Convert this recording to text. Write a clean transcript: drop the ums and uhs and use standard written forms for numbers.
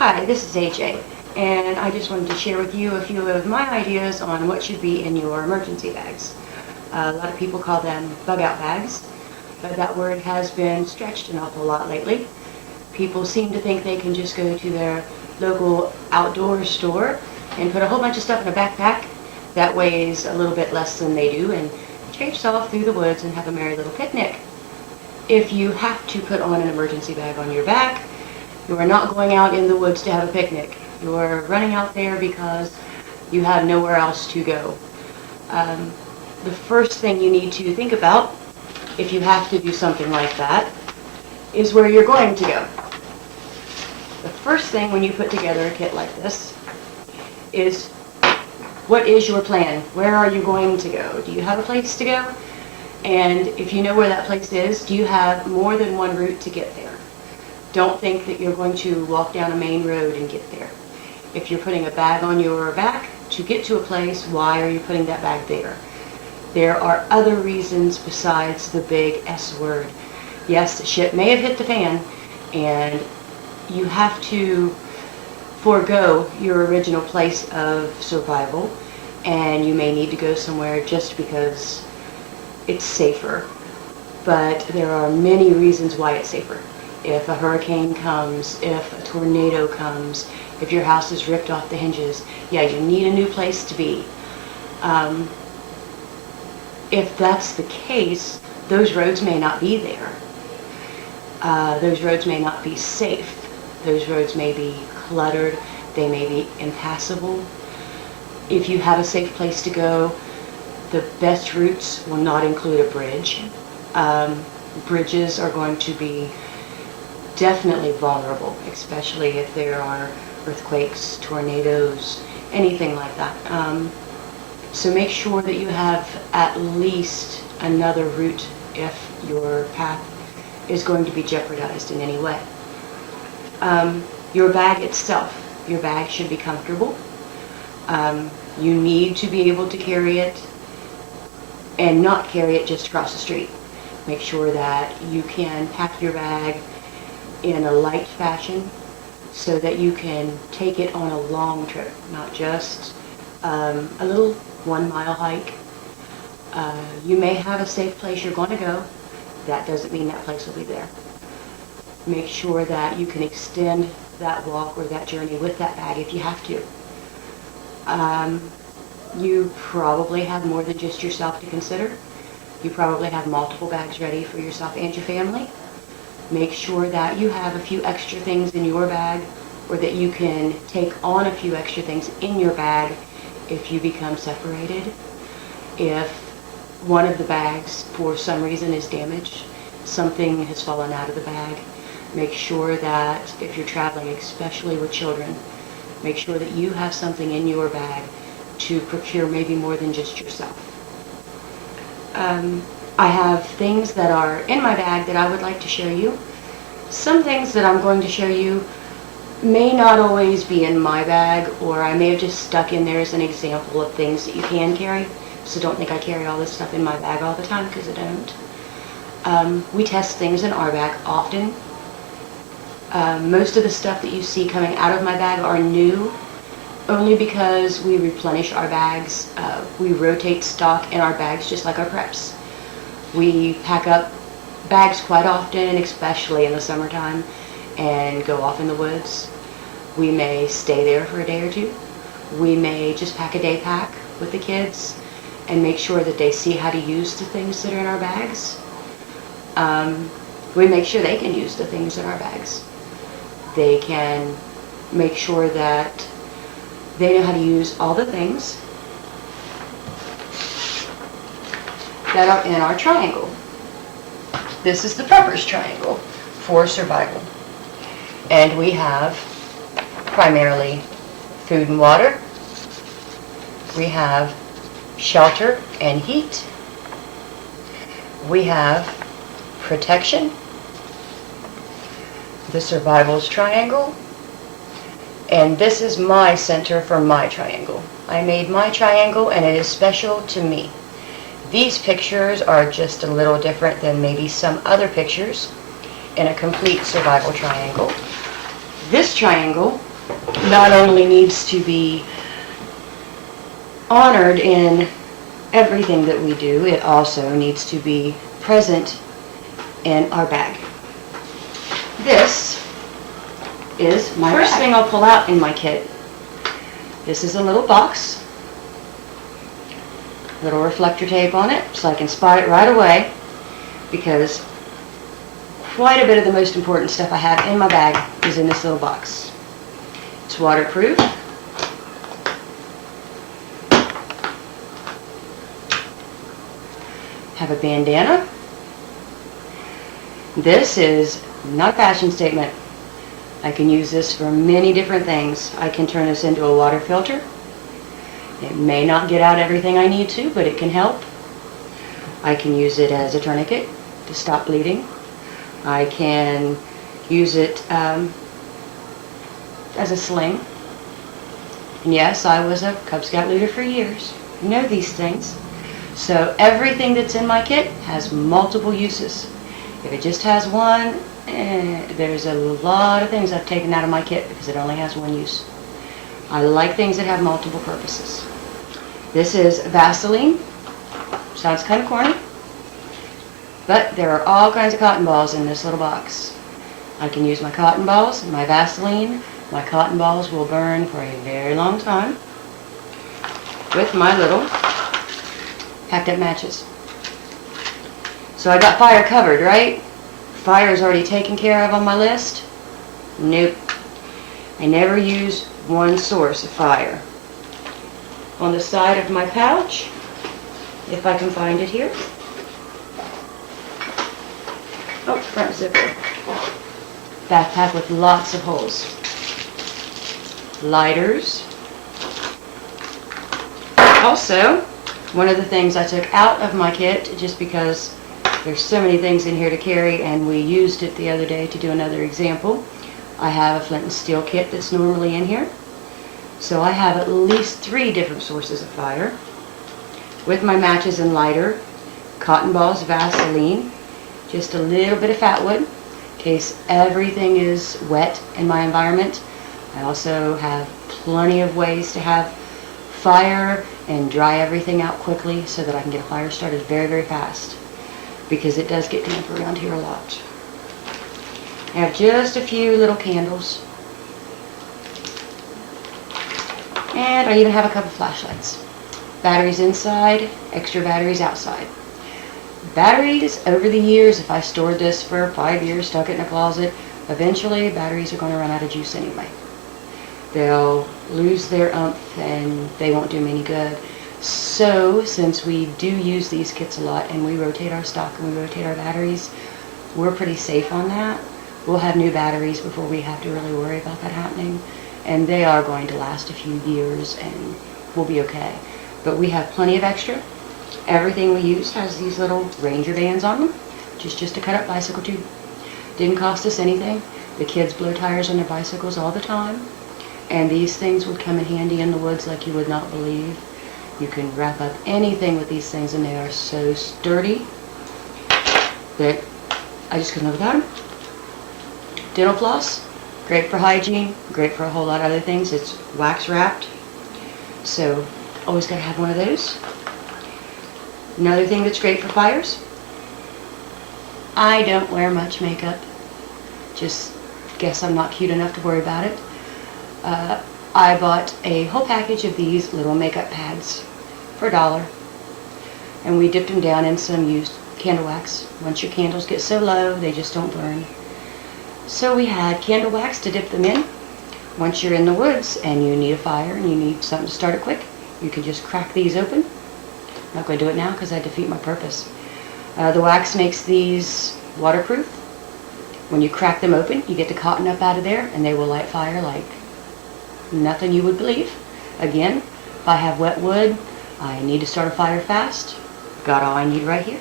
Hi, this is AJ, and I just wanted to share with you a few of my ideas on what should be in your emergency bags. A lot of people call them bug-out bags, but that word has been stretched an awful lot lately. People seem to think they can just go to their local outdoor store and put a whole bunch of stuff in a backpack that weighs a little bit less than they do and traipse off through the woods and have a merry little picnic. If you have to put on an emergency bag on your back, you are not going out in the woods to have a picnic. You are running out there because you have nowhere else to go. The first thing you need to think about, if you have to do something like that, is where you're going to go. The first thing when you put together a kit like this is, what is your plan? Where are you going to go? Do you have a place to go? And if you know where that place is, do you have more than one route to get there? Don't think that you're going to walk down a main road and get there. If you're putting a bag on your back to get to a place, why are you putting that bag there? There are other reasons besides the big S word. Yes, the shit may have hit the fan, and you have to forego your original place of survival, and you may need to go somewhere just because it's safer. But there are many reasons why it's safer. If a hurricane comes, if a tornado comes, if your house is ripped off the hinges, yeah, you need a new place to be. If that's the case, those roads may not be there. Those roads may not be safe. Those roads may be cluttered. They may be impassable. If you have a safe place to go, the best routes will not include a bridge. Bridges are going to be definitely vulnerable, especially if there are earthquakes, tornadoes, anything like that. So make sure that you have at least another route if your path is going to be jeopardized in any way. Your bag itself, your bag should be comfortable. You need to be able to carry it and not carry it just across the street. Make sure that you can pack your bag in a light fashion so that you can take it on a long trip, not just a little 1 mile hike. You may have a safe place you're going to go. That doesn't mean that place will be there. Make sure that you can extend that walk or that journey with that bag if you have to. You probably have more than just yourself to consider. You probably have multiple bags ready for yourself and your family. Make sure that you have a few extra things in your bag, or that you can take on a few extra things in your bag if you become separated. If one of the bags for some reason is damaged, something has fallen out of the bag, make sure that if you're traveling, especially with children, make sure that you have something in your bag to procure maybe more than just yourself. I have things that are in my bag that I would like to show you. Some things that I'm going to show you may not always be in my bag, or I may have just stuck in there as an example of things that you can carry. So don't think I carry all this stuff in my bag all the time, because I don't. We test things in our bag often. Most of the stuff that you see coming out of my bag are new, only because we replenish our bags. We rotate stock in our bags just like our preps. We pack up bags quite often, especially in the summertime, and go off in the woods. We may stay there for a day or two. We may just pack a day pack with the kids and make sure that they see how to use the things that are in our bags. We make sure they can use the things in our bags. They can make sure that they know how to use all the things that are in our triangle. This is the prepper's triangle for survival. And we have primarily food and water. We have shelter and heat. We have protection, the survival's triangle, and this is my center for my triangle. I made my triangle and it is special to me. These pictures are just a little different than maybe some other pictures in a complete survival triangle. This triangle not only needs to be honored in everything that we do, it also needs to be present in our bag. This is my first thing I'll pull out in my kit. This is a little box, little reflector tape on it so I can spot it right away, because quite a bit of the most important stuff I have in my bag is in this little box. It's waterproof. Have a bandana. This is not a fashion statement. I can use this for many different things. I can turn this into a water filter. It may not get out everything I need to, but it can help. I can use it as a tourniquet to stop bleeding. I can use it as a sling. And yes, I was a Cub Scout leader for years. I know these things. So everything that's in my kit has multiple uses. If it just has one, there's a lot of things I've taken out of my kit because it only has one use. I like things that have multiple purposes. This is Vaseline. Sounds kind of corny, but there are all kinds of cotton balls in this little box. I can use my cotton balls, my Vaseline. My cotton balls will burn for a very long time with my little packed up matches. So I got fire covered, right? Fire is already taken care of on my list. Nope. I never use one source of fire. On the side of my pouch, if I can find it here. Oh, front zipper. Backpack with lots of holes. Lighters. Also, one of the things I took out of my kit, just because there's so many things in here to carry, and we used it the other day to do another example. I have a flint and steel kit that's normally in here. So I have at least 3 different sources of fire. With my matches and lighter, cotton balls, Vaseline, just a little bit of fat wood, in case everything is wet in my environment. I also have plenty of ways to have fire and dry everything out quickly so that I can get a fire started very, very fast, because it does get damp around here a lot. I have just a few little candles, and I even have a couple flashlights. Batteries inside, extra batteries outside. Batteries, over the years, if I stored this for 5 years, stuck it in a closet, eventually batteries are going to run out of juice anyway. They'll lose their oomph and they won't do me any good. So, since we do use these kits a lot and we rotate our stock and we rotate our batteries, we're pretty safe on that. We'll have new batteries before we have to really worry about that happening. And they are going to last a few years and we'll be okay. But we have plenty of extra. Everything we use has these little Ranger bands on them, which is just a cut up bicycle tube. Didn't cost us anything. The kids blow tires on their bicycles all the time. And these things would come in handy in the woods like you would not believe. You can wrap up anything with these things, and they are so sturdy that I just couldn't live without them. Dental floss, great for hygiene, great for a whole lot of other things. It's wax wrapped, so always got to have one of those. Another thing that's great for fires, I don't wear much makeup. Just guess I'm not cute enough to worry about it. I bought a whole package of these little makeup pads for $1, and we dipped them down in some used candle wax. Once your candles get so low, they just don't burn. So we had candle wax to dip them in. Once you're in the woods and you need a fire and you need something to start it quick, you can just crack these open. I'm not going to do it now because I defeat my purpose. The wax makes these waterproof. When you crack them open, you get the cotton up out of there, and they will light fire like nothing you would believe. Again, if I have wet wood, I need to start a fire fast. Got all I need right here.